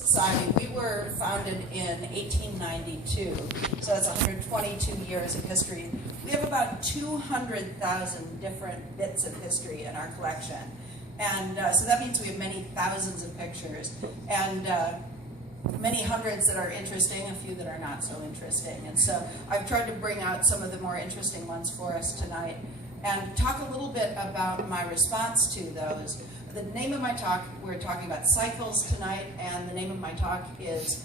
Society. We were founded in 1892, so that's 122 years of history. We have about 200,000 different bits of history in our collection. And so that means we have many thousands of pictures, and many hundreds that are interesting, a few that are not so interesting. And so I've tried to bring out some of the more interesting ones for us tonight and talk a little bit about my response to those. The name of my talk, we're talking about cycles tonight, and the name of my talk is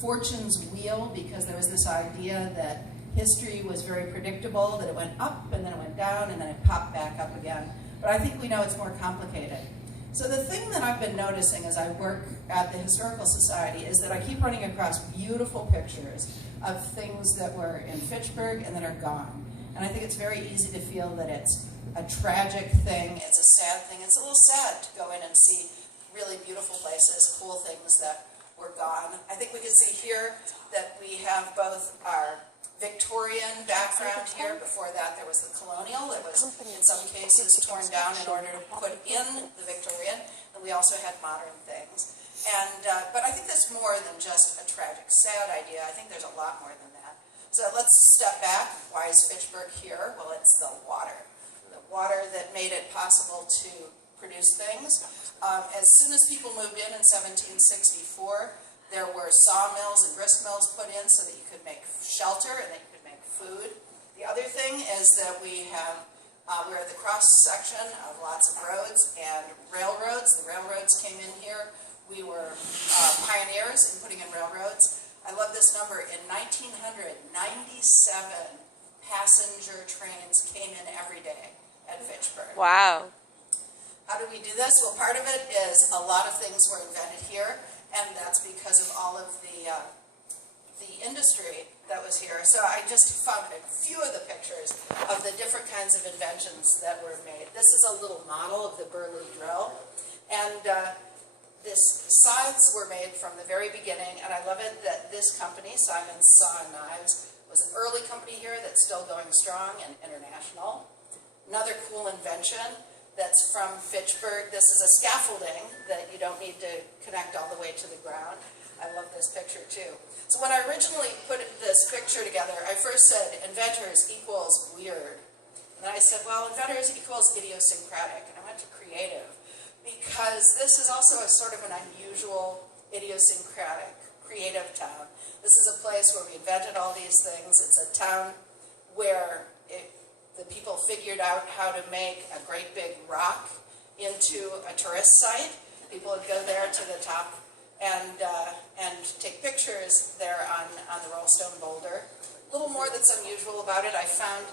Fortune's Wheel, because there was this idea that history was very predictable, that it went up and then it went down and then it popped back up again. But I think we know it's more complicated. So the thing that I've been noticing as I work at the Historical Society is that I keep running across beautiful pictures of things that were in Fitchburg and that are gone. And I think it's very easy to feel that it's a tragic thing, it's a sad thing. It's a little sad to go in and see really beautiful places, cool things that were gone. I think we can see here that we have both our Victorian background here. Before that there was the colonial that was in some cases torn down in order to put in the Victorian, and we also had modern things. And but I think that's more than just a tragic, sad idea. I think there's a lot more than that. So let's step back. Why is Fitchburg here? Well, it's the water. Water that made it possible to produce things. As soon as people moved in 1764, there were sawmills and grist mills put in so that you could make shelter and that you could make food. The other thing is that we're at the cross section of lots of roads and railroads. The railroads came in here. We were pioneers in putting in railroads. I love this number. In 1997, passenger trains came in every day at Fitchburg. Wow. How did we do this? Well, part of it is a lot of things were invented here, and that's because of all of the industry that was here. So I just found a few of the pictures of the different kinds of inventions that were made. This is a little model of the Burley drill, and these scythes were made from the very beginning, and I love it that this company, Simon's Saw and Knives, was an early company here that's still going strong and international. Another cool invention that's from Fitchburg. This is a scaffolding that you don't need to connect all the way to the ground. I love this picture too. So when I originally put this picture together, I first said inventors equals weird. And then I said, well, inventors equals idiosyncratic. And I went to creative because this is also a sort of an unusual, idiosyncratic, creative town. This is a place where we invented all these things. It's a town where the people figured out how to make a great big rock into a tourist site. People would go there to the top and take pictures there on the Rollstone Boulder. A little more that's unusual about it, I found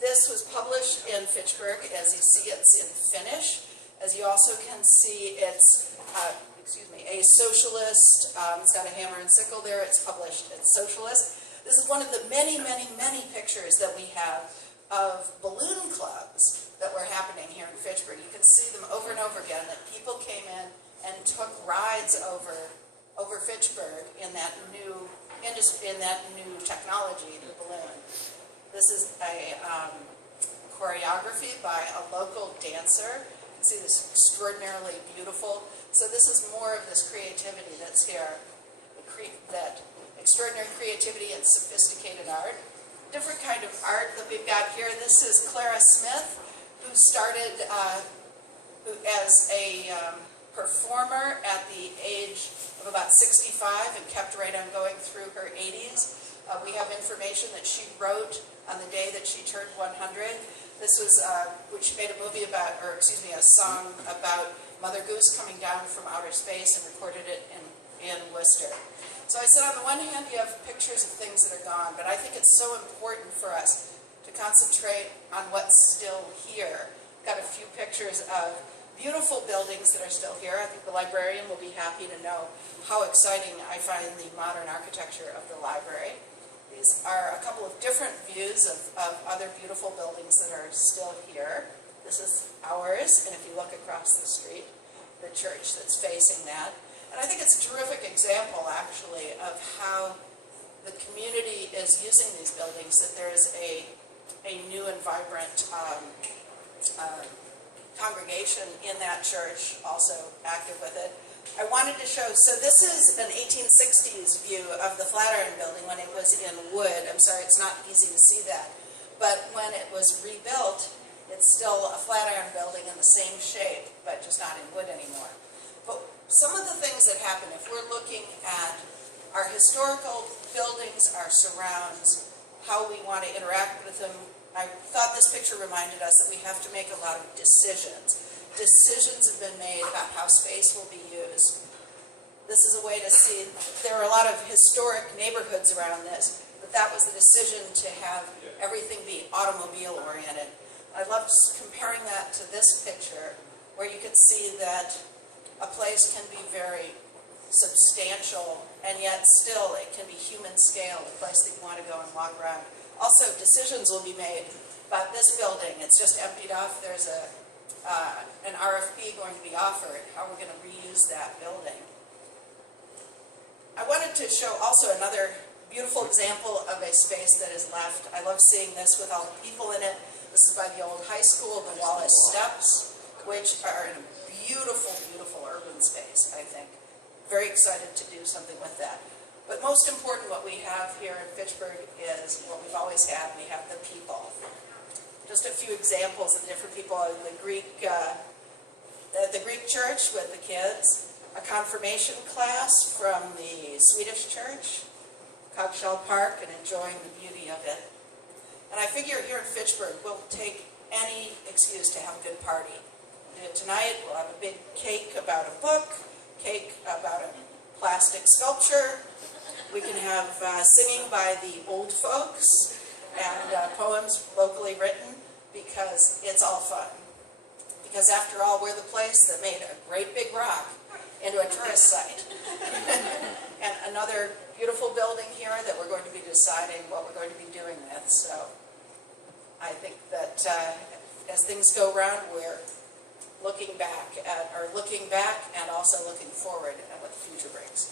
this was published in Fitchburg. As you see, it's in Finnish. As you also can see, it's a socialist. It's got a hammer and sickle there. It's published in socialist. This is one of the many, many, many pictures that we have of balloon clubs that were happening here in Fitchburg. You can see them over and over again, that people came in and took rides over Fitchburg in that new technology, the balloon. This is a choreography by a local dancer. You can see this extraordinarily beautiful. So this is more of this creativity that's here, that extraordinary creativity and sophisticated art. Different kind of art that we've got here. This is Clara Smith, who started as a performer at the age of about 65 and kept right on going through her 80s. We have information that she wrote on the day that she turned 100. This was, which made a movie about, or excuse me, a song about Mother Goose coming down from outer space and recorded it in Worcester. So I said, on the one hand, you have pictures of things that are gone, but I think it's so important for us to concentrate on what's still here. Got a few pictures of beautiful buildings that are still here. I think the librarian will be happy to know how exciting I find the modern architecture of the library. These are a couple of different views of other beautiful buildings that are still here. This is ours, and if you look across the street, the church that's facing that. And I think it's a terrific example, actually, of how the community is using these buildings, that there is a new and vibrant congregation in that church, also active with it. I wanted to show, so this is an 1860s view of the Flatiron Building when it was in wood. I'm sorry, it's not easy to see that. But when it was rebuilt, it's still a Flatiron Building in the same shape, but just not in wood anymore. But some of the things that happen, if we're looking at our historical buildings, our surrounds, how we want to interact with them, I thought this picture reminded us that we have to make a lot of decisions. Decisions have been made about how space will be used. This is a way to see, there are a lot of historic neighborhoods around this, but that was the decision to have everything be automobile oriented. I loved comparing that to this picture, where you could see that a place can be very substantial, and yet still it can be human scale, a place that you want to go and walk around. Also, decisions will be made about this building. It's just emptied off. There's an RFP going to be offered, how we're going to reuse that building. I wanted to show also another beautiful example of a space that is left. I love seeing this with all the people in it. This is by the old high school, the Wallace Steps, which are a beautiful, beautiful urban space, I think. Very excited to do something with that. But most important, what we have here in Fitchburg is what we've always had. We have the people. Just a few examples of different people. The Greek church with the kids, a confirmation class from the Swedish church, Coggeshall Park, and enjoying the beauty of it. And I figure here in Fitchburg, we'll take any excuse to have a good party. We'll do it tonight. We'll have a big cake about a book, cake about a plastic sculpture. We can have singing by the old folks and poems locally written, because it's all fun. Because after all, we're the place that made a great big rock into a tourist site. And another beautiful building here that we're going to be deciding what we're going to be doing with. So I think that as things go around, we're looking back and also looking forward at what the future brings.